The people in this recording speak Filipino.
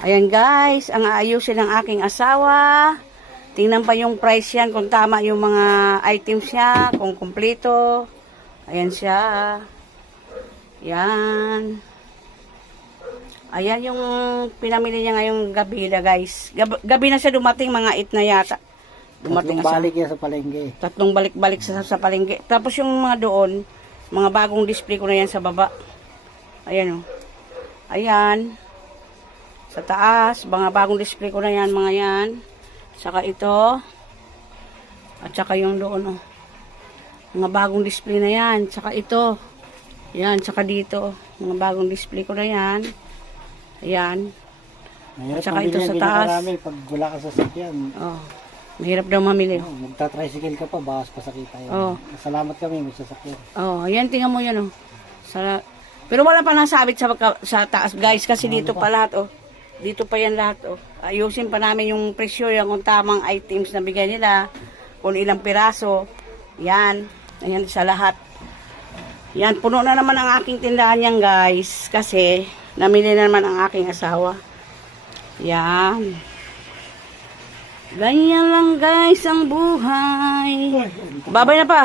Ayan guys, ang aayusin ng aking asawa. Tingnan pa yung price yan, kung tama yung mga items niya, kung kumpleto. Ayan siya. Yan. Ayan yung pinamili niya ngayong gabi na guys. Gab- gabi na siya dumating, mga 8 na yata. Dumating Tatlong balik yan sa palengke. Tatlong balik-balik sa, sa palengke. Tapos yung mga doon, mga bagong display ko na yan sa baba. Ayan o. Ayan. Sa taas, mga bagong display ko na yan, mga yan. Saka ito. At saka yung doon o. Mga bagong display na yan. Saka ito. Yan, saka dito. Mga bagong display ko na yan. Ayan. Mahirap At saka ito yan, sa taas. karami pag wala ka sa sakyan. Oh. Mahirap daw mamili. Oh, magta-tricycle ka pa, bakas pa sa kita yan. Oo. Salamat kami, may sasakyan. Oh, ayan tingnan mo 'yan oh. Sa Pero wala pa nasabit sa sa taas guys kasi dito pa lahat oh. Dito pa yan lahat oh. Ayusin pa namin yung presyo yung tamang items na bigay nila, kung ilang piraso. Yan. Ayan sa lahat. Yan, puno na naman ang aking tindahan yan guys kasi namili na naman ang aking asawa. Yan. Ganyan lang guys ang buhay. Babay na pa.